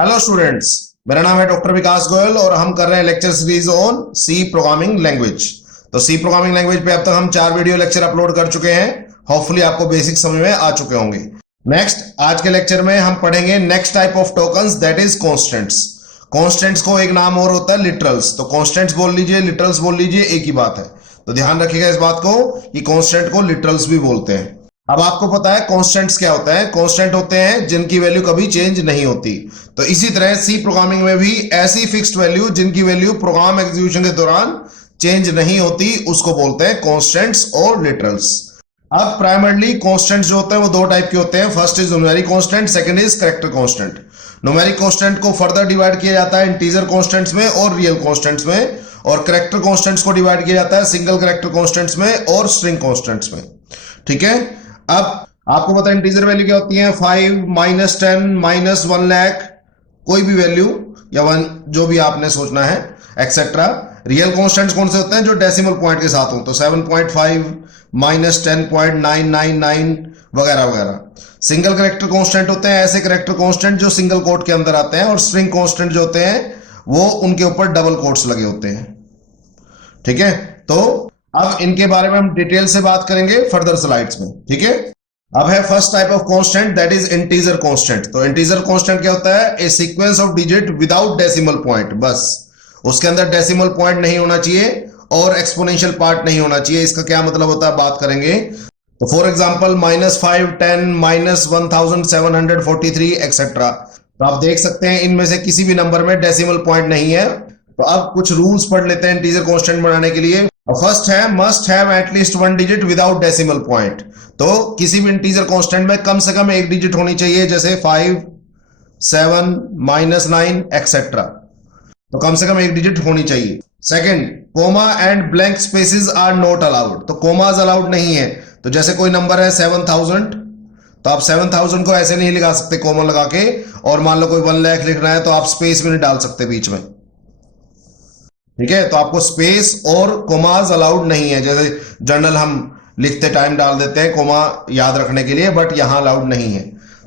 Hello students, मेरा नाम है डॉक्टर विकास गोयल और हम कर रहे हैं lecture series on C programming language. तो सी प्रोग्रामिंग लैंग्वेज पे अब तक हम 4 वीडियो लेक्चर अपलोड कर चुके हैं। होपफुली आपको बेसिक समझ में आ चुके होंगे। नेक्स्ट, आज के लेक्चर में हम पढ़ेंगे next type of tokens, that is constants. Constants को एक नाम और होता है लिटरल्स। तो कॉन्स्टेंट्स बोल लीजिए, लिटरल्स बोल लीजिए, एक ही बात है। तो ध्यान रखिएगा इस बात को कि कॉन्स्टेंट को लिटरल्स भी बोलते हैं। अब आपको पता है कॉन्स्टेंट्स क्या होता है। कॉन्स्टेंट होते हैं जिनकी वैल्यू कभी चेंज नहीं होती। तो इसी तरह सी प्रोग्रामिंग में भी ऐसी फिक्स्ड वैल्यू जिनकी वैल्यू प्रोग्राम एग्जीक्यूशन के दौरान चेंज नहीं होती, उसको बोलते हैं कॉन्स्टेंट्स और लिटरल्स। अब प्राइमरली कॉन्स्टेंट्स जो होते हैं वो दो टाइप के होते हैं। First is numeric constant, second is character constant. Numeric constant को फर्दर डिवाइड किया जाता है इंटीजर कांस्टेंट्स में और रियल कांस्टेंट्स में, और कैरेक्टर कांस्टेंट्स को डिवाइड किया जाता है सिंगल कैरेक्टर कांस्टेंट्स में और स्ट्रिंग कांस्टेंट्स में। ठीक है, अब आपको पता है इंटीजर वैल्यू क्या होती है, 5 -10 -1 लाख, कोई भी वैल्यू या 1 जो भी आपने सोचना है एक्सेट्रा। रियल कांस्टेंट्स कौन से होते हैं, जो डेसिमल पॉइंट के साथ हो, तो 7.5 -10.999 वगैरह वगैरह। सिंगल कैरेक्टर कांस्टेंट होते हैं ऐसे कैरेक्टर कांस्टेंट जो सिंगल कोट के अंदर आते हैं, और स्ट्रिंग कांस्टेंट जो होते हैं वो उनके ऊपर डबल कोट्स लगे होते हैं। ठीक है, तो अब इनके बारे में हम डिटेल से बात करेंगे फर्दर स्लाइड्स में। ठीक है, अब है first type of constant, that is integer constant. तो इंटीजर कांस्टेंट क्या होता है, a sequence of digit without decimal point. बस उसके अंदर डेसिमल पॉइंट नहीं होना चाहिए और एक्सपोनेंशियल पार्ट नहीं होना चाहिए। इसका क्या मतलब होता है बात करेंगे। तो फॉर एग्जांपल -5 10 -1743 एक्सेट्रा। तो आप देख सकते हैं इनमें से किसी भी नंबर में डेसिमल पॉइंट नहीं है। तो अब कुछ रूल्स पढ़ लेते हैं इंटीजर कांस्टेंट बनाने के लिए। फर्स्ट है must have at least 1 digit without decimal point. तो किसी भी इंटीजर कांस्टेंट में कम से कम एक डिजिट होनी चाहिए, जैसे 5 7 -9 एक्सेट्रा। तो कम से कम एक डिजिट होनी चाहिए। Second, comma and blank spaces are not allowed. तो कोमाज अलाउड नहीं है। तो जैसे कोई नंबर है 7000, तो आप 7000 को ऐसे नहीं लिखा सकते कोमा लगा के, और मान लो कोई 1 लाख लिखना है तो आप स्पेस भी नहीं डाल सकते बीच में। ठीक है, तो आपको स्पेस और कोमाज अलाउड नहीं है। जैसे जर्नल हम लिखते टाइम डाल देते हैं कोमा याद रखने के लिए, बट यहां अलाउड नहीं है।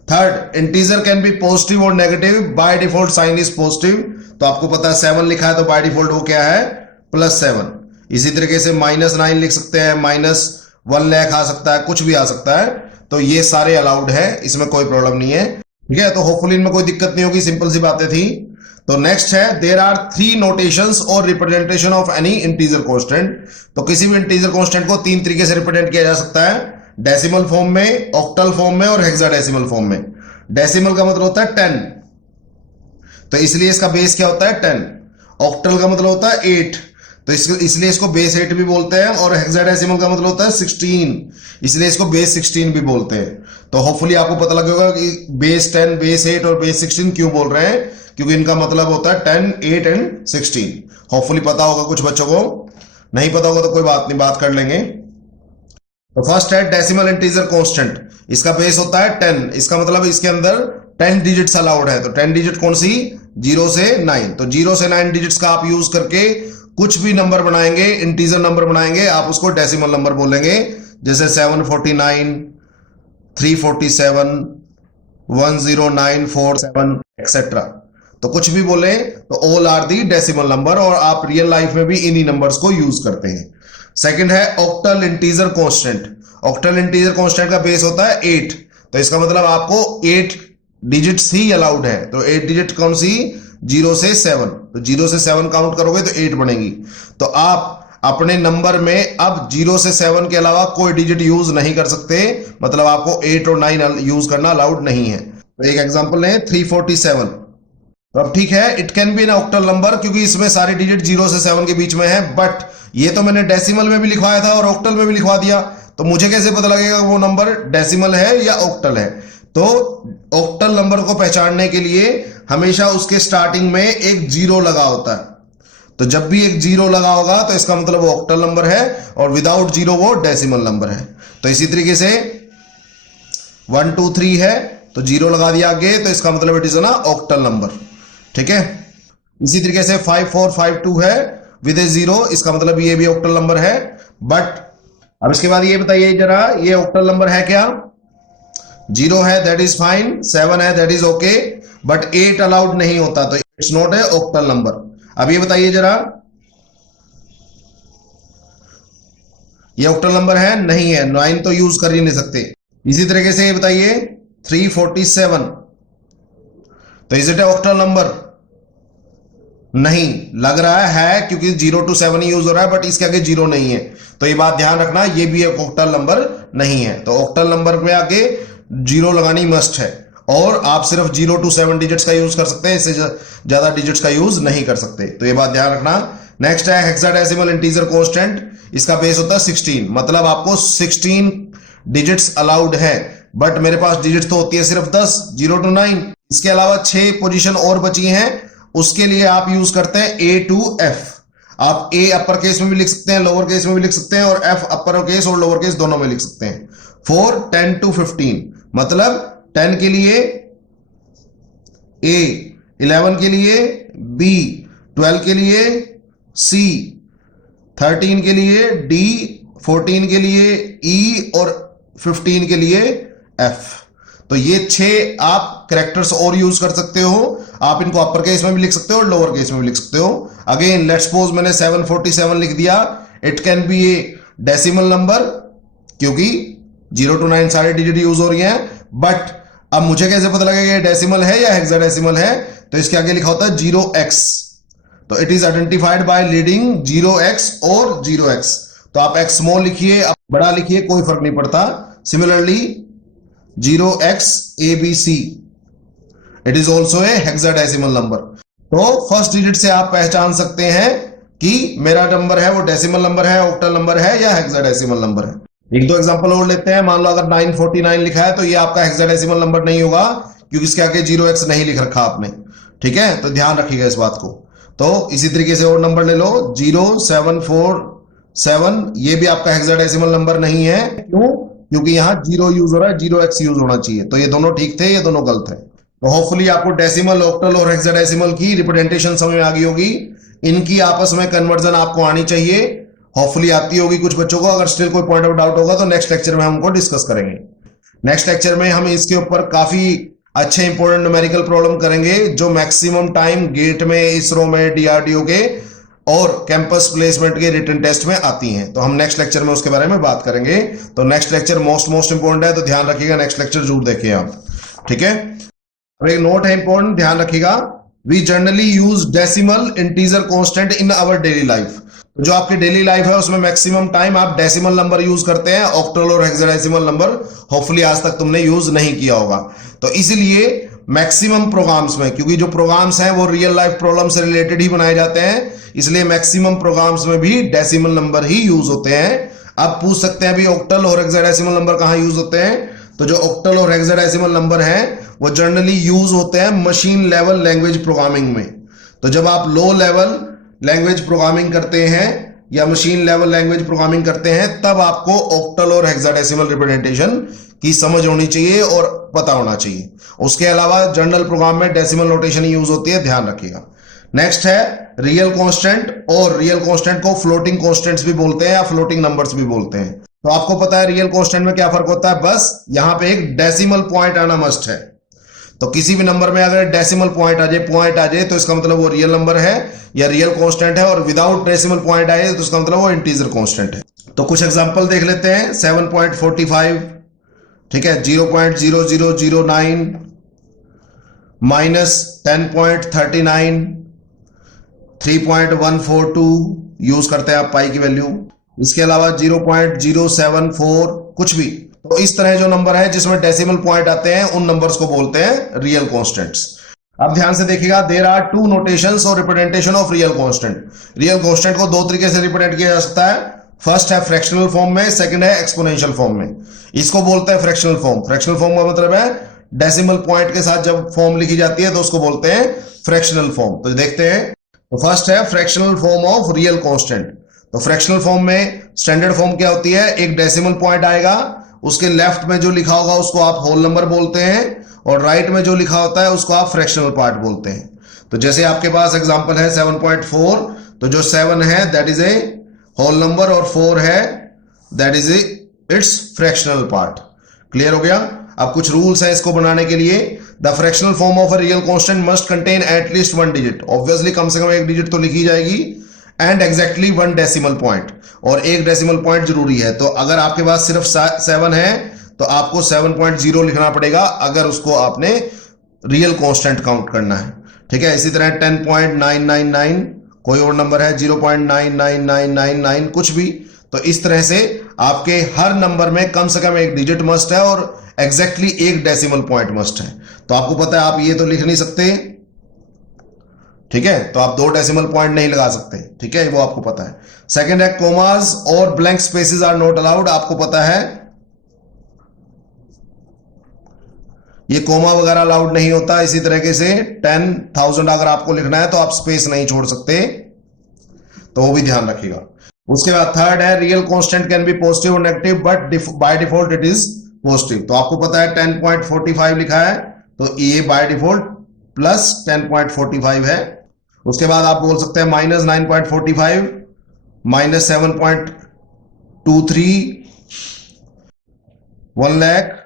Third, integer can be positive और negative, by default sign is positive. तो आपको पता है 7 लिखा है तो बाय डिफॉल्ट वो क्या है, +7। इसी तरीके से -9 लिख सकते हैं, -1 लाख आ सकता है, कुछ भी आ सकता है। तो ये सारे अलाउड है, इसमें कोई प्रॉब्लम नहीं है। ठीक है, तो होपफुली इनमें कोई दिक्कत नहीं होगी, सिंपल सी बातें थी। तो नेक्स्ट है देयर आर 3 नोटेशंस और representation of any integer constant. तो किसी भी इंटीजर कांस्टेंट को 3 तरीके से रिप्रेजेंट किया जा सकता है, डेसिमल फॉर्म में, ऑक्टल फॉर्म में और हेक्साडेसिमल फॉर्म में। डेसिमल का मतलब होता है 10, तो इसलिए इसका बेस क्या होता है 10। ऑक्टल का मतलब होता है 8, तो इसलिए इसको बेस 8 भी बोलते हैं। और हेक्साडेसिमल का मतलब होता है 16, इसलिए इसको बेस 16 भी बोलते हैं। तो होपफुली आपको पता लगेगा कि बेस 10, बेस 8 और बेस 16 क्यों बोल रहे हैं, क्योंकि इनका मतलब होता है 10, 8 एंड 16। होपफुली पता होगा कुछ बच्चों को, नहीं पता होगा तो कोई बात नहीं, बात कर लेंगे। तो फर्स्ट है डेसिमल इंटीजर कांस्टेंट, इसका बेस होता है 10। इसका मतलब इसके अंदर 10 डिजिट्स अलाउड है। तो 10 डिजिट कौन सी, 0 से 9। तो 0 से 9 डिजिट्स का आप यूज करके कुछ भी नंबर बनाएंगे, इंटीजर नंबर बनाएंगे, आप उसको डेसिमल नंबर बोलेंगे। जैसे 749 347 10947 एक्सेट्रा। तो कुछ भी बोले तो all are the decimal number, और आप रियल लाइफ में भी इन्हीं नंबर्स को यूज करते हैं। सेकंड है octal integer constant. Octal integer constant का बेस होता है 8। तो इसका मतलब आपको 8 डिजिट्स ही अलाउड है। तो 8 डिजिट कौन सी, 0 से 7। तो 0 से 7 काउंट करोगे तो 8 बनेगी। तो आप अपने नंबर में अब 0 से 7 के अलावा कोई डिजिट यूज नहीं कर सकते, मतलब आपको 8 और 9 यूज करना अलाउड नहीं है। तो एक एग्जांपल है 347। तो अब ठीक है, it can be an octal number, क्योंकि इसमें सारे डिजिट 0 से 7 के बीच में है। बट ये तो मैंने डेसिमल में भी लिखवाया था और ऑक्टल में भी लिखवा दिया, तो मुझे कैसे पता लगेगा वो नंबर डेसिमल है या ऑक्टल है। तो ऑक्टल नंबर को पहचानने के लिए हमेशा उसके स्टार्टिंग में एक 0 लगा होता है। तो जब भी एक 0 लगा होगा तो इसका मतलब वो ऑक्टल नंबर है, और विदाउट 0 वो डेसिमल नंबर है। तो इसी तरीके से 1 2 3 है तो 0 लगा दिया आगे, तो इसका मतलब इट इज ना ऑक्टल नंबर। ठीक है, इसी तरीके से 5 4 5 2 है विद ए 0, इसका मतलब ये भी ऑक्टल नंबर है। बट अब इसके बाद ये बताइए जरा, ये ऑक्टल नंबर है क्या, 0 है दैट इज फाइन, 7 है that is okay, but 8 allowed नहीं होता, तो it's not a octal number. अब ये बताइए जरा, ये ऑक्टल नंबर है? नहीं है, 9 तो यूज कर ही नहीं सकते। इसी तरीके से ये बताइए 347, तो is it A octal number? नहीं लग रहा है क्योंकि 0 to 7 ही यूज हो रहा है, बट इसके आगे 0 नहीं है, तो ये बात ध्यान रखना, ये भी एक ऑक्टल नंबर नहीं है। तो ऑक्टल नंबर में आगे 0 लगानी मस्ट है, और आप सिर्फ 0 to 7 डिजिट्स का यूज कर सकते हैं, इससे ज्यादा डिजिट्स का यूज नहीं कर सकते, तो ये बात ध्यान रखना। नेक्स्ट है हेक्साडेसिमल इंटीजर कांस्टेंट, इसका बेस होता है 16, मतलब आपको 16 डिजिट्स अलाउड है, बट मेरे पास डिजिट तो होती है सिर्फ 10, 0 to 9। इसके अलावा 6 पोजीशन और बची हैं, उसके लिए आप यूज करते हैं A to F। आप A अपर केस में भी लिख सकते हैं, लोअर केस में भी लिख सकते हैं, और F अपर केस और लोअर केस दोनों में लिख सकते हैं। 4, 10 to 15, मतलब 10 के लिए A, 11 के लिए B, 12 के लिए C, 13 के लिए D, 14 के लिए E और 15 के लिए F। तो ये 6 आप कैरेक्टर्स और यूज कर सकते हो, आप इनको अपर केस में भी लिख सकते हो और लोअर केस में भी लिख सकते हो। अगेन लेट्स सपोज मैंने 747 लिख दिया, it can B A decimal number, क्योंकि 0 to 9 सारे डिजिट यूज हो रही हैं, बट अब मुझे कैसे पता लगेगा ये डेसिमल है या हेक्साडेसिमल है? तो इसके आगे लिखा होता है 0x, तो it is identified by leading 0x और 0x, तो आप x स्मॉल लिखिए, आप बड़ा लिखिए, कोई फर्क नहीं पड़ता। Similarly 0x ABC, it is also a hexadecimal number. तो फर्स्ट डिजिट से आप पहचान सकते हैं कि मेरा नंबर है वो डेसिमल नंबर है, ऑक्टल नंबर है या हेक्साडेसिमल नंबर है। एक दो एग्जांपल और लेते हैं। मान लो अगर 949 लिखा है तो ये आपका हेक्साडेसिमल नंबर नहीं होगा, क्योंकि इसके आगे 0x नहीं लिख रखा आपने, ठीक है, तो ध्यान रखिएगा इस बात को। तो इसी तरीके से और नंबर ले लो 0747, ये भी आपका हेक्साडेसिमल नंबर नहीं है, क्यों? क्योंकि यहां 0 यूज हो रहा है, 0x यूज होना चाहिए, तो ये दोनों ठीक थे, ये दोनों गलत है। तो होपफुली आपको डेसिमल, ऑक्टल और हेक्साडेसिमल की रिप्रेजेंटेशन समझ में आ गई होगी, इनकी आपस में कन्वर्जन आपको आनी चाहिए, होपफुली आती होगी कुछ बच्चों को। अगर स्टिल कोई पॉइंट ऑफ डाउट होगा तो नेक्स्ट लेक्चर में हमको डिस्कस करेंगे। नेक्स्ट लेक्चर में हम इसके ऊपर काफी अच्छे इंपॉर्टेंट न्यूमेरिकल प्रॉब्लम करेंगे, जो मैक्सिमम टाइम गेट में, इसरो में, डीआरडीओ के और कैंपस प्लेसमेंट के रिटन टेस्ट में आती हैं। तो हम नेक्स्ट लेक्चर में उसके बारे में बात करेंगे। तो नेक्स्ट लेक्चर मोस्ट इंपॉर्टेंट है, तो ध्यान रखिएगा, नेक्स्ट लेक्चर जरूर देखिए आप, ठीक है। अब एक नोट है इंपॉर्टेंट, ध्यान रखिएगा, we generally use decimal integer constant in our daily life. जो आपकी डेली लाइफ है उसमें मैक्सिमम टाइम आप डेसिमल नंबर यूज करते हैं, ऑक्टल और हेक्साडेसिमल नंबर होपफुली आज तक तुमने यूज नहीं किया होगा। तो इसलिए मैक्सिमम प्रोग्राम्स में, क्योंकि जो प्रोग्राम्स हैं वो रियल लाइफ प्रॉब्लम से रिलेटेड ही बनाए जाते हैं, इसलिए मैक्सिमम प्रोग्राम्स में भी डेसिमल नंबर ही यूज होते हैं। अब पूछ सकते हैं अभी ऑक्टल और हेक्साडेसिमल नंबर कहां यूज होते हैं? तो जो ऑक्टल और हेक्साडेसिमल नंबर हैं वो जनरली यूज होते हैं मशीन लेवल लैंग्वेज प्रोग्रामिंग में। तो जब आप लो लेवल लैंग्वेज प्रोग्रामिंग करते हैं या मशीन लेवल लैंग्वेज प्रोग्रामिंग करते हैं, तब आपको ऑक्टल और हेक्साडेसिमल रिप्रेजेंटेशन की समझ होनी चाहिए और पता होना चाहिए। उसके अलावा जनरल प्रोग्राम में डेसिमल नोटेशन यूज होती है, ध्यान रखिएगा। नेक्स्ट है रियल कांस्टेंट, और रियल कांस्टेंट को फ्लोटिंग कांस्टेंट्स भी बोलते हैं या फ्लोटिंग नंबर्स भी बोलते हैं। तो आपको पता है रियल कांस्टेंट में क्या फर्क होता है, बस यहां पे एक डेसिमल पॉइंट आना मस्ट है। तो किसी भी नंबर में अगर डेसिमल पॉइंट आ जाए तो इसका मतलब वो रियल नंबर है या रियल कांस्टेंट है, और विदाउट डेसिमल पॉइंट आए तो इसका मतलब वो इंटीजर कांस्टेंट है। तो कुछ एग्जांपल देख लेते हैं। 7.45, ठीक है, 0.0009, -10.39, 3.142 यूज करते हैं आप पाई की वैल्यू। इसके अलावा 0.074 कुछ भी। तो इस तरह जो नंबर है जिसमें डेसिमल पॉइंट आते हैं उन नंबर्स को बोलते हैं रियल कांस्टेंट्स। अब ध्यान से देखिएगा, देयर आर टू नोटेशंस और representation of real constant. Real constant को दो तरीके से रिप्रेजेंट किया जा सकता है। फर्स्ट है फ्रैक्शनल फॉर्म में, सेकंड है एक्सपोनेंशियल फॉर्म में। इसको बोलते हैं फ्रैक्शनल फॉर्म। फ्रैक्शनल फॉर्म का मतलब है डेसिमल पॉइंट के साथ जब फॉर्म लिखी जाती है तो उसको बोलते हैं फ्रैक्शनल फॉर्म। तो देखते हैं, तो फर्स्ट है fractional form of real constant. तो फ्रैक्शनल फॉर्म में स्टैंडर्ड फॉर्म क्या होती है, एक डेसिमल पॉइंट आएगा, उसके लेफ्ट में जो लिखा होगा उसको आप होल नंबर बोलते हैं, और राइट में जो लिखा होता है उसको आप फ्रैक्शनल पार्ट बोलते हैं। तो जैसे आपके पास एग्जांपल है 7.4, तो जो 7 है that is a whole number और 4 है that is its fractional part. Clear हो गया? अब कुछ रूल्स हैं इसको बनाने के लिए। The fractional form of a real constant must contain at least 1 डिजिट, ऑब्वियसली कम से कम एक डिजिट तो लिखी जाएगी, एंड एग्जैक्टली 1 डेसिमल पॉइंट, और एक डेसिमल पॉइंट जरूरी है। तो अगर आपके पास सिर्फ 7 है तो आपको 7.0 लिखना पड़ेगा अगर उसको आपने रियल कांस्टेंट काउंट करना है, ठीक है। इसी तरह 10.999, कोई और नंबर है 0.99999 कुछ भी, तो इस तरह से आपके हर नंबर में कम से कम एक डिजिट मस्ट है और एग्जैक्टली एक डेसिमल पॉइंट मस्ट है। तो आपको पता है आप ये तो लिख नहीं सकते, ठीक है, तो आप 2 डेसिमल पॉइंट नहीं लगा सकते, ठीक है, वो आपको पता है। सेकंड है कोमास और blank spaces are not allowed, आपको पता है ये कोमा वगैरह अलाउड नहीं होता। इसी तरीके से 10,000 अगर आपको लिखना है तो आप स्पेस नहीं छोड़ सकते, तो वो भी ध्यान रखिएगा। उसके बाद थर्ड है real constant can be positive और negative but by default it is positive. तो आपको पता है 10.45 लिखा है तो ये बाय डिफॉल्ट प्लस 10.45 है। उसके बाद आप बोल सकते हैं -9.45, -7.23, 1 लाख,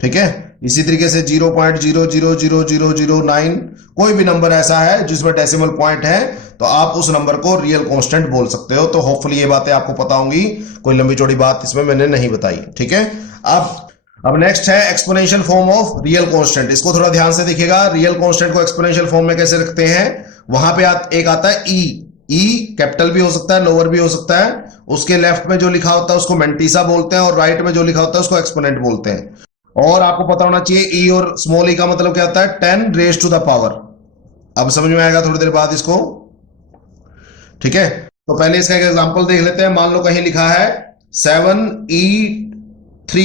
ठीक है। इसी तरीके से 0.000009, कोई भी नंबर ऐसा है जिसमें डेसिमल पॉइंट है तो आप उस नंबर को रियल कांस्टेंट बोल सकते हो। तो होपफुली ये बातें आपको पता होंगी, कोई लंबी चौड़ी बात इसमें मैंने नहीं बताई, ठीक है। अब नेक्स्ट है exponential form of real constant. इसको थोड़ा ध्यान से देखिएगा, रियल कांस्टेंट को एक्सपोनेंशियल फॉर्म में कैसे रखते हैं। वहां पे एक आता है ई कैपिटल भी हो सकता है, लोअर भी हो सकता है। उसके लेफ्ट में जो लिखा होता है उसको मेंटीसा बोलते हैं और राइट में जो लिखा होता है उसको एक्सपोनेंट बोलते हैं। और आपको पता होना चाहिए ई और स्मॉल ई का मतलब क्या होता है, 10 रेज टू द पावर। अब समझ में आएगा थोड़ी देर बाद इसको, ठीक है। तो पहले इसका एक एग्जांपल देख लेते हैं। मान लो कहीं लिखा है 7e3,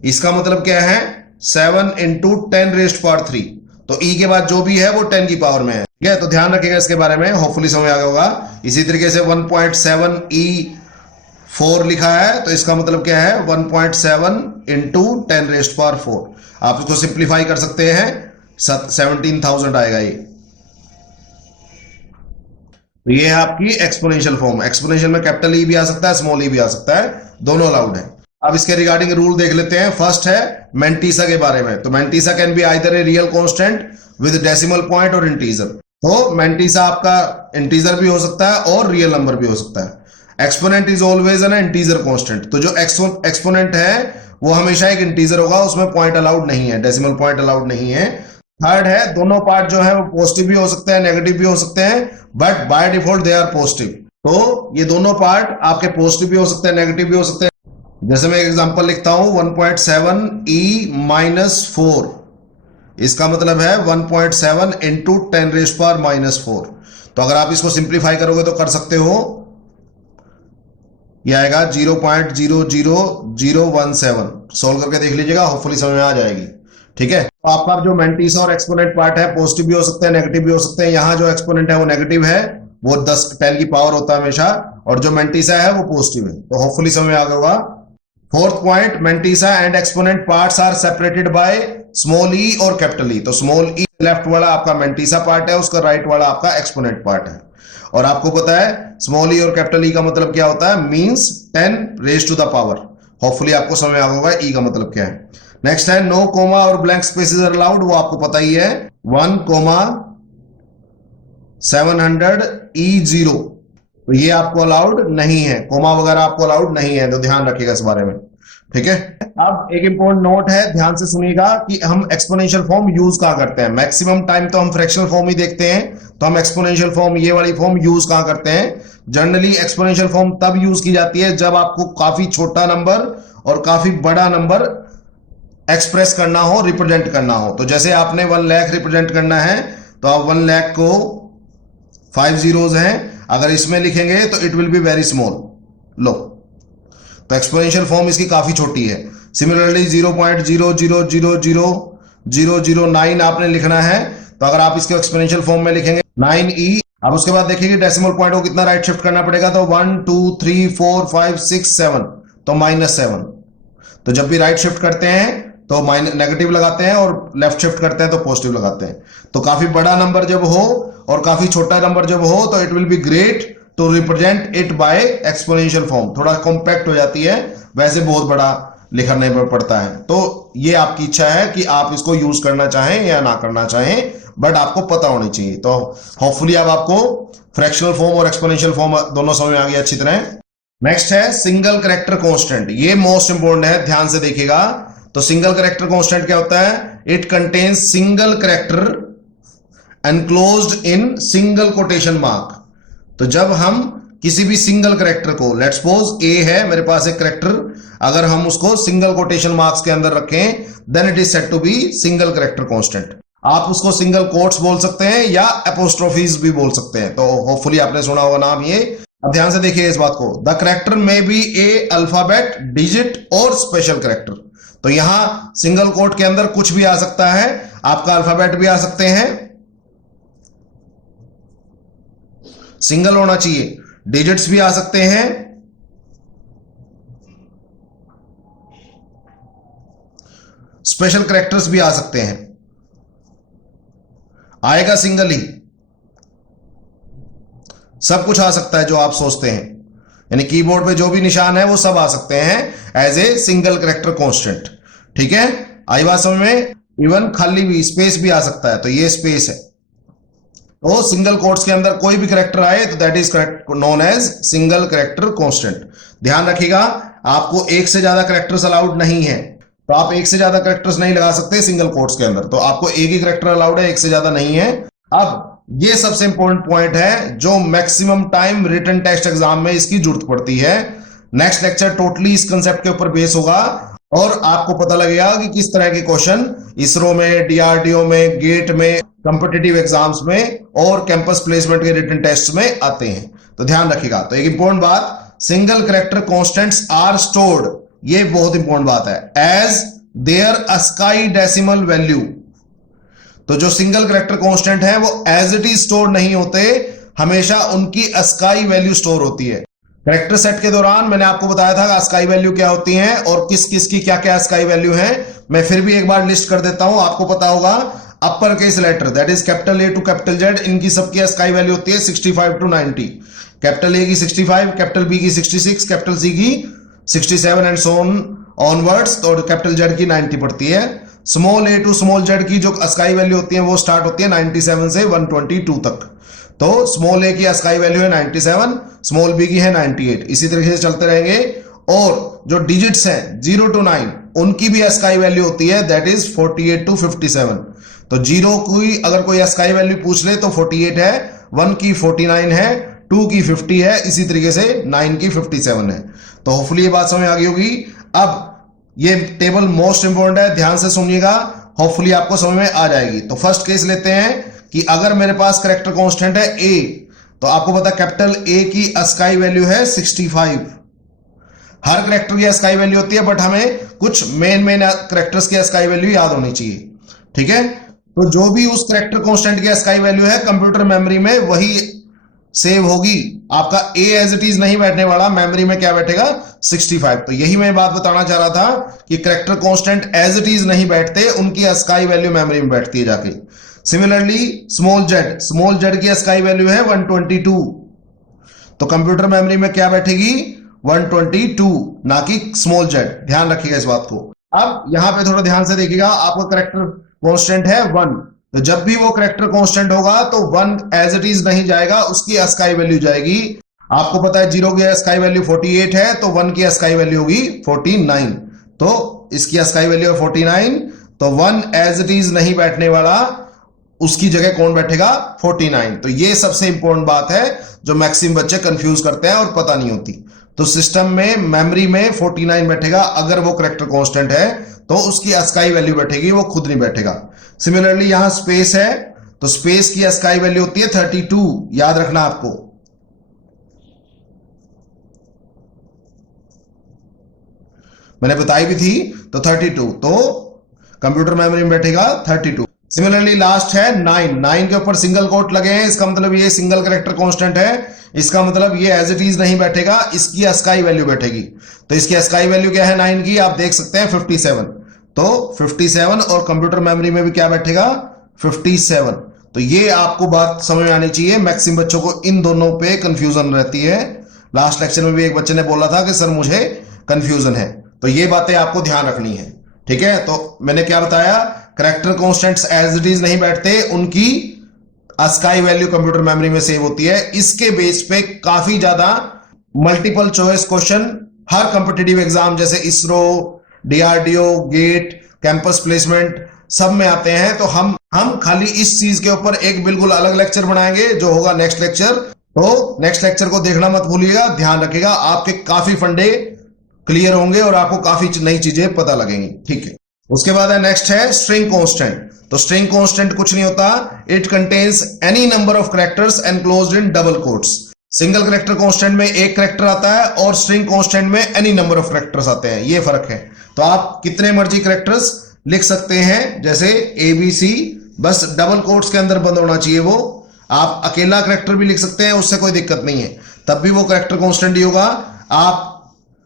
इसका मतलब क्या है 7 × 10 रेज्ड पावर 3। तो e के बाद जो भी है वो 10 की पावर में है, ठीक है। तो ध्यान रखिएगा इसके बारे में, होपफुली समझ आ गया होगा। इसी तरीके से 1.7e4 लिखा है तो इसका मतलब क्या है 1.7 × 10 रेज्ड पावर 4। आप इसको सिंप्लीफाई कर सकते हैं, 17,000 आएगा ये। तो ये है आपकी एक्सपोनेंशियल फॉर्म। एक्सपोनेंशियल में कैपिटल ई भी आ सकता है, स्मॉल ई भी आ सकता है, दोनों अलाउड है। अब इसके रिगार्डिंग रूल देख लेते हैं। फर्स्ट है मेंटीसा के बारे में। तो mantissa can be either a real constant with decimal point और इंटीजर। तो मेंटीसा आपका इंटीजर भी हो सकता है और रियल नंबर भी हो सकता है। Exponent is always an integer constant. तो जो एक्सपोनेंट है वो हमेशा एक इंटीजर होगा, उसमें पॉइंट अलाउड नहीं है, डेसिमल पॉइंट अलाउड नहीं है। थर्ड है दोनों पार्ट जो है वो पॉजिटिव भी हो सकते हैं, नेगेटिव भी हो सकते हैं, but by default they are positive. तो ये दोनों पार्ट आपके पॉजिटिव भी हो सकते हैं, नेगेटिव भी हो सकते हैं। जैसे मैं एक एग्जांपल लिखता हूं 1.7e-4, इसका मतलब है 1.7 × 10 रेज़्ड पावर -4। तो अगर आप इसको सिंप्लीफाई करोगे तो कर सकते हो, ये आएगा 0.00017। सॉल्व करके देख लीजिएगा, होपफुली समझ में आ जाएगी, ठीक है। तो आपका जो मेंटीसा और एक्सपोनेंट पार्ट है पॉजिटिव भी हो सकते हैं, नेगेटिव भी हो सकते हैं। यहाँ जो एक्सपोनेंट है वो नेगेटिव है, वो 10 की पावर होता है हमेशा, और जो मेंटीसा है वो पॉजिटिव है। तो होपफुली समझ में आ गया होगा। Fourth point, mantissa and exponent parts are separated by small E और कैपिटल ई। तो स्मॉल ई लेफ्ट वाला आपका मेंटीसा पार्ट है, उसका राइट वाला आपका एक्सपोनेंट पार्ट है। और आपको पता है स्मॉल ई और कैपिटल ई का मतलब क्या होता है, means 10 raised to the power. Hopefully आपको समझ आ गया होगा ई का मतलब क्या है। नेक्स्ट है नो कोमा और ब्लैंक स्पेसेस आर अलाउड, वो आपको पता ही है 1,700e0, तो ये आपको अलाउड नहीं है, कोमा वगैरह आपको अलाउड नहीं है, तो ध्यान रखिएगा इस बारे में, ठीक है। अब एक इंपॉर्टेंट नोट है, ध्यान से सुनिएगा कि हम एक्सपोनेंशियल फॉर्म यूज कहां करते हैं। मैक्सिमम टाइम तो हम फ्रैक्शनल फॉर्म ही देखते हैं, तो हम एक्सपोनेंशियल फॉर्म, ये वाली फॉर्म यूज कहां करते हैं। जनरली एक्सपोनेंशियल फॉर्म तब यूज की जाती है जब आपको काफी छोटा नंबर और काफी बड़ा नंबर एक्सप्रेस करना हो, रिप्रेजेंट करना हो। तो जैसे आपने 1 लाख रिप्रेजेंट करना है तो आप 1 लाख को 5 zeros हैं, अगर इसमें लिखेंगे तो it will be very small, लो। तो एक्सपोनेंशियल फॉर्म इसकी काफी छोटी है। सिमिलरली 0.0000009 आपने लिखना है, तो अगर आप इसके एक्सपोनेंशियल फॉर्म में लिखेंगे 9e। अब उसके बाद देखिए डेसिमल पॉइंट को कितना राइट शिफ्ट करना पड़ेगा, तो 1 2 3 4 5 6 7, तो -7। तो जब भी राइट शिफ्ट करते हैं तो नेगेटिव लगाते हैं और लेफ्ट शिफ्ट करते हैं तो पॉजिटिव लगाते हैं। तो काफी बड़ा नंबर जब हो और काफी छोटा नंबर जब हो तो it will be great to represent it by exponential form. थोड़ा कॉम्पैक्ट हो जाती है, वैसे बहुत बड़ा लिखने में पड़ता है। तो ये आपकी इच्छा है कि आप इसको यूज करना चाहें या ना करना चाहें, बट आपको पता होनी चाहिए। तो होपफुली अब आपको फ्रैक्शनल फॉर्म और एक्सपोनेंशियल फॉर्म दोनों समझ में आ गया अच्छी तरह। नेक्स्ट है सिंगल कैरेक्टर कांस्टेंट। ये मोस्ट इंपोर्टेंट है, ध्यान से देखिएगा। तो सिंगल कैरेक्टर कांस्टेंट क्या होता है? It contains single character enclosed in single quotation mark. तो जब हम किसी भी सिंगल कैरेक्टर को, लेट्स सपोज ए है मेरे पास एक कैरेक्टर, अगर हम उसको सिंगल कोटेशन मार्क्स के अंदर रखें, then it is said to be single character constant. आप उसको सिंगल कोट्स बोल सकते हैं या एपोस्ट्रोफीज भी बोल सकते हैं। तो होपफुली आपने सुना होगा नाम ये। अब ध्यान से देखिए इस बात को। द कैरेक्टर में बी ए अल्फाबेट, डिजिट और स्पेशल कैरेक्टर। तो यहां सिंगल कोट के अंदर कुछ भी आ सकता है, आपका अल्फाबेट भी आ सकते हैं, सिंगल होना चाहिए, डिजिट्स भी आ सकते हैं, स्पेशल कैरेक्टर्स भी आ सकते हैं। आएगा सिंगल ही, सब कुछ आ सकता है जो आप सोचते हैं, यानी कीबोर्ड पे जो भी निशान है वो सब आ सकते हैं as a single character constant. ठीक है, आई बात समझ में? इवन खाली भी स्पेस भी आ सकता है, तो ये स्पेस है। तो सिंगल कोट्स के अंदर कोई भी कैरेक्टर आए तो that is known as single character constant. ध्यान रखिएगा, आपको एक से ज्यादा कैरेक्टर्स अलाउड नहीं है, तो आप एक से ज्यादा कैरेक्टर्स नहीं लगा सकते सिंगल कोट्स के अंदर। तो आपको एक ही कैरेक्टर अलाउड है, एक से ज्यादा नहीं है। अब ये सबसे इंपॉर्टेंट पॉइंट है जो maximum time written test exam में इसकी जरूरत पड़ती है। नेक्स्ट लेक्चर टोटली इस कंसेप्ट के ऊपर बेस होगा और आपको पता लगेगा कि किस तरह के क्वेश्चन इसरो में, डीआरडीओ में, गेट में, कॉम्पिटिटिव एग्जाम्स में और कैंपस प्लेसमेंट के रिटन टेस्ट में आते हैं। तो ध्यान रखिएगा। तो एक इंपॉर्टेंट बात, single character constants are stored, ये बहुत इंपॉर्टेंट बात है, as their ASCII decimal value. तो जो सिंगल कैरेक्टर कांस्टेंट है वो एज इट इज स्टोर नहीं होते, हमेशा उनकी ASCII वैल्यू स्टोर होती है। कैरेक्टर सेट के दौरान मैंने आपको बताया था ASCII वैल्यू क्या होती हैं और किस किस की क्या क्या ASCII वैल्यू है। मैं फिर भी एक बार लिस्ट कर देता हूं, आपको पता होगा। Upper case letter that is capital A to capital Z, इनकी सबकी ASCII वैल्यू होती है 65 to 90। कैपिटल ए की 65, कैपिटल बी की 66, कैपिटल सी की 67 एंड सो ऑनवर्ड्स, तो कैपिटल जेड की 90 पड़ती है। Small a to small z की जो ASCII वैल्यू होती है वो स्टार्ट होती है 97 से 122 तक। तो स्मॉल ए की ASCII वैल्यू है 97, स्मॉल बी की है 98, इसी तरीके से चलते रहेंगे। और जो डिजिट्स हैं 0 to 9, उनकी भी ASCII वैल्यू होती है दैट इज 48 to 57। तो 0 की अगर कोई ASCII वैल्यू पूछ ले तो 48 है, 1 की 49 है, 2 की 50 है, इसी तरीके से 9 की 57 है। तो होपफुली ये बात समझ आ गई होगी। अब ये टेबल मोस्ट इंपोर्टेंट है, ध्यान से सुनिएगा, होपफुली आपको समझ में आ जाएगी। तो फर्स्ट केस लेते हैं कि अगर मेरे पास कैरेक्टर कांस्टेंट है ए, तो आपको पता कैपिटल ए की ASCII वैल्यू है 65। हर कैरेक्टर की ASCII वैल्यू होती है, बट हमें कुछ मेन कैरेक्टर्स की ASCII वैल्यू याद होनी चाहिए। ठीक है, तो जो भी उस कैरेक्टर कांस्टेंट की ASCII वैल्यू है कंप्यूटर मेमोरी में वही सेव होगी। आपका ए एज इट इज नहीं बैठने वाला, मेमोरी में क्या बैठेगा 65। तो यही मैं बात बताना चाह रहा था कि character constant as it is नहीं बैठते, उनकी ASCII वैल्यू मेमोरी में बैठती है जाके। सिमिलरली स्मॉल जेड की ASCII वैल्यू है 122, तो कंप्यूटर मेमोरी में क्या बैठेगी 122, ना कि स्मॉल जेड। ध्यान रखिएगा इस बात को। अब यहां पे थोड़ा ध्यान से देखिएगा, आपका कैरेक्टर कांस्टेंट है 1, तो जब भी वो कैरेक्टर कांस्टेंट होगा तो 1 एज इट इज नहीं जाएगा, उसकी ASCII वैल्यू जाएगी। आपको पता है 0 की ASCII वैल्यू 48 है, तो 1 की ASCII वैल्यू होगी 49, तो इसकी ASCII वैल्यू है 49, तो 1 एज इट इज नहीं बैठने वाला, उसकी जगह कौन बैठेगा 49। तो ये सबसे इंपॉर्टेंट बात है जो मैक्सिमम बच्चे कंफ्यूज करते हैं और पता नहीं होती। तो सिस्टम में मेमोरी में 49 बैठेगा, अगर वो कैरेक्टर कांस्टेंट है तो उसकी ASCII वैल्यू बैठेगी, वो खुद नहीं बैठेगा। सिमिलरली यहां स्पेस है, तो स्पेस की ASCII वैल्यू होती है 32, याद रखना आपको। मैंने बताई भी थी, तो 32, तो कंप्यूटर मेमोरी में बैठेगा 32। सिमिलरली लास्ट है 9 के ऊपर सिंगल कोट लगे हैं, इसका मतलब ये सिंगल कैरेक्टर कांस्टेंट है, इसका मतलब ये एज इट इज नहीं बैठेगा, इसकी ASCII वैल्यू बैठेगी। तो इसकी ASCII वैल्यू क्या है 9 की, आप देख सकते हैं 57, तो 57 और कंप्यूटर मेमोरी में भी क्या बैठेगा 57। तो ये आपको बात समझ में आनी चाहिए। मैक्सिमम बच्चों को इन दोनों पे कंफ्यूजन रहती है। लास्ट लेक्चर में भी एक बच्चे ने बोला था कि सर मुझे कंफ्यूजन है, तो ये बातें आपको ध्यान रखनी है, ठीक है। तो मैंने क्या बताया, character constants as it is नहीं बैठते, उनकी अस्काई वैल्यू कंप्यूटर मेमोरी में सेव होती है। इसके बेस पे काफी ज्यादा मल्टीपल चॉइस क्वेश्चन हर कॉम्पिटिटिव एग्जाम जैसे इसरो, डीआरडीओ, गेट, कैंपस प्लेसमेंट सब में आते हैं। तो हम खाली इस चीज के ऊपर एक बिल्कुल अलग लेक्चर बनाएंगे जो होगा नेक्स्ट लेक्चर। तो नेक्स्ट लेक्चर को देखना मत भूलिएगा, ध्यान रखिएगा, आपके काफी फंडे क्लियर होंगे और आपको काफी नई चीजें पता लगेंगी, ठीक है। उसके बाद है नेक्स्ट है स्ट्रिंग कांस्टेंट। तो स्ट्रिंग कांस्टेंट कुछ नहीं होता, it contains any number of characters enclosed in double quotes. Single character constant में एक कैरेक्टर आता है और स्ट्रिंग कांस्टेंट में एनी नंबर ऑफ कैरेक्टर्स आते हैं, ये फर्क है। तो आप कितने मर्जी कैरेक्टर्स लिख सकते हैं, जैसे ABC, बस डबल कोट्स के अंदर बंद होना चाहिए वो। आप अकेला कैरेक्टर भी लिख सकते हैं, उससे कोई दिक्कत नहीं है, तब भी वो कैरेक्टर कांस्टेंट ही होगा। आप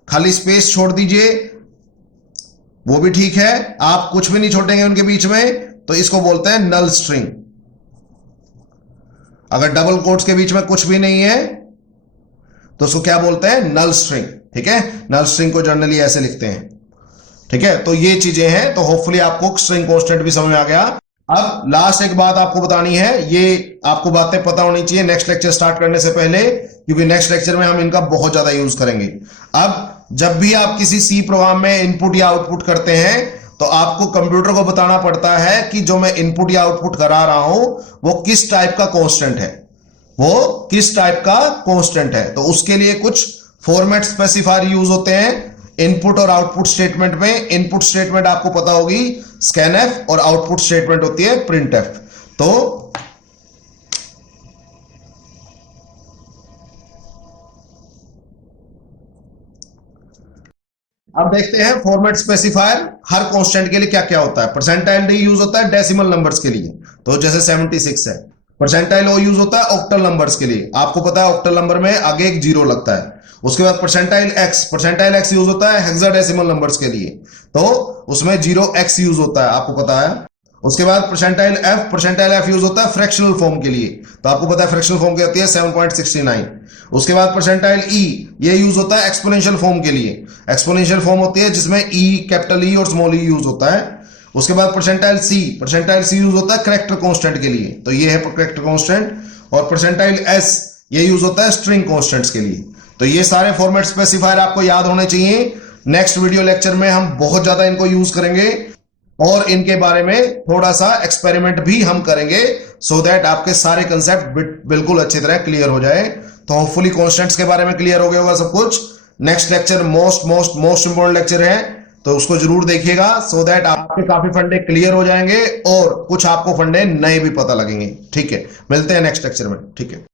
खाली स्पेस छोड़ दीजिए, वो भी ठीक है। आप कुछ भी नहीं छोड़ेंगे उनके बीच में, तो इसको बोलते हैं नल स्ट्रिंग। अगर डबल कोट्स के बीच में कुछ भी नहीं है तो उसको क्या बोलते हैं, नल स्ट्रिंग, ठीक है। नल स्ट्रिंग को जनरली ऐसे लिखते हैं, ठीक है। तो ये चीजें हैं, तो होपफुली आपको स्ट्रिंग कांस्टेंट भी समझ में आ गया। अब लास्ट एक बात आपको बतानी है, ये आपको बातें पता होनी चाहिए नेक्स्ट लेक्चर स्टार्ट करने से पहले, क्योंकि नेक्स्ट लेक्चर में हम इनका बहुत ज्यादा यूज करेंगे। अब जब भी आप किसी सी प्रोग्राम में इनपुट या आउटपुट करते हैं तो आपको कंप्यूटर को बताना पड़ता है कि जो मैं इनपुट या आउटपुट करा रहा हूं वो किस टाइप का कांस्टेंट है, वो किस टाइप का कांस्टेंट है। तो उसके लिए कुछ फॉर्मेट स्पेसिफायर यूज होते हैं इनपुट और आउटपुट स्टेटमेंट में। इनपुट स्टेटमेंट आपको पता होगी स्कैनएफ, और आउटपुट स्टेटमेंट होती है प्रिंटएफ। तो अब देखते हैं फॉर्मेट स्पेसिफायर हर कांस्टेंट के लिए क्या क्या होता है। परसेंटाइल डी यूज होता है डेसिमल नंबर्स के लिए, तो जैसे 76 है। परसेंटाइल ओ यूज होता है ऑक्टल नंबर्स के लिए, आपको पता है ऑक्टल नंबर में आगे एक जीरो लगता है। उसके बाद परसेंटाइल एक्स यूज होता है हेक्साडेसिमल नंबर्स के लिए, तो उसमें 0x यूज होता है, आपको पता है। उसके बाद परसेंटाइल एफ यूज होता है फ्रैक्शनल फॉर्म के लिए, तो आपको पता है फ्रैक्शनल फॉर्म क्या होती है, 7.69। उसके बाद परसेंटाइल ई, ये यूज होता है एक्सपोनेंशियल फॉर्म के लिए। एक्सपोनेंशियल फॉर्म होती है जिसमें ई, कैपिटल ई और स्मॉल ई यूज होता है। उसके बाद परसेंटाइल सी यूज होता है कैरेक्टर कांस्टेंट के लिए, तो ये है कैरेक्टर कांस्टेंट। और परसेंटाइल एस, ये यूज होता है स्ट्रिंग कांस्टेंट्स के लिए। तो ये सारे फॉर्मेट स्पेसिफायर आपको याद होने चाहिए। नेक्स्ट वीडियो लेक्चर में हम बहुत ज्यादा इनको यूज करेंगे और इनके बारे में थोड़ा सा एक्सपेरिमेंट भी हम करेंगे, सो दैट आपके सारे कंसेप्ट बिल्कुल अच्छी तरह क्लियर हो जाए। तो होपफुली कांस्टेंट्स के बारे में क्लियर हो गया होगा सब कुछ। Next lecture most important lecture है, तो उसको जरूर देखिएगा, सो दैट आपके काफी फंडे क्लियर हो जाएंगे और कुछ आपको फंडे नए भी पता लगेंगे, ठीक है। मिलते हैं नेक्स्ट लेक्चर में, ठीक है।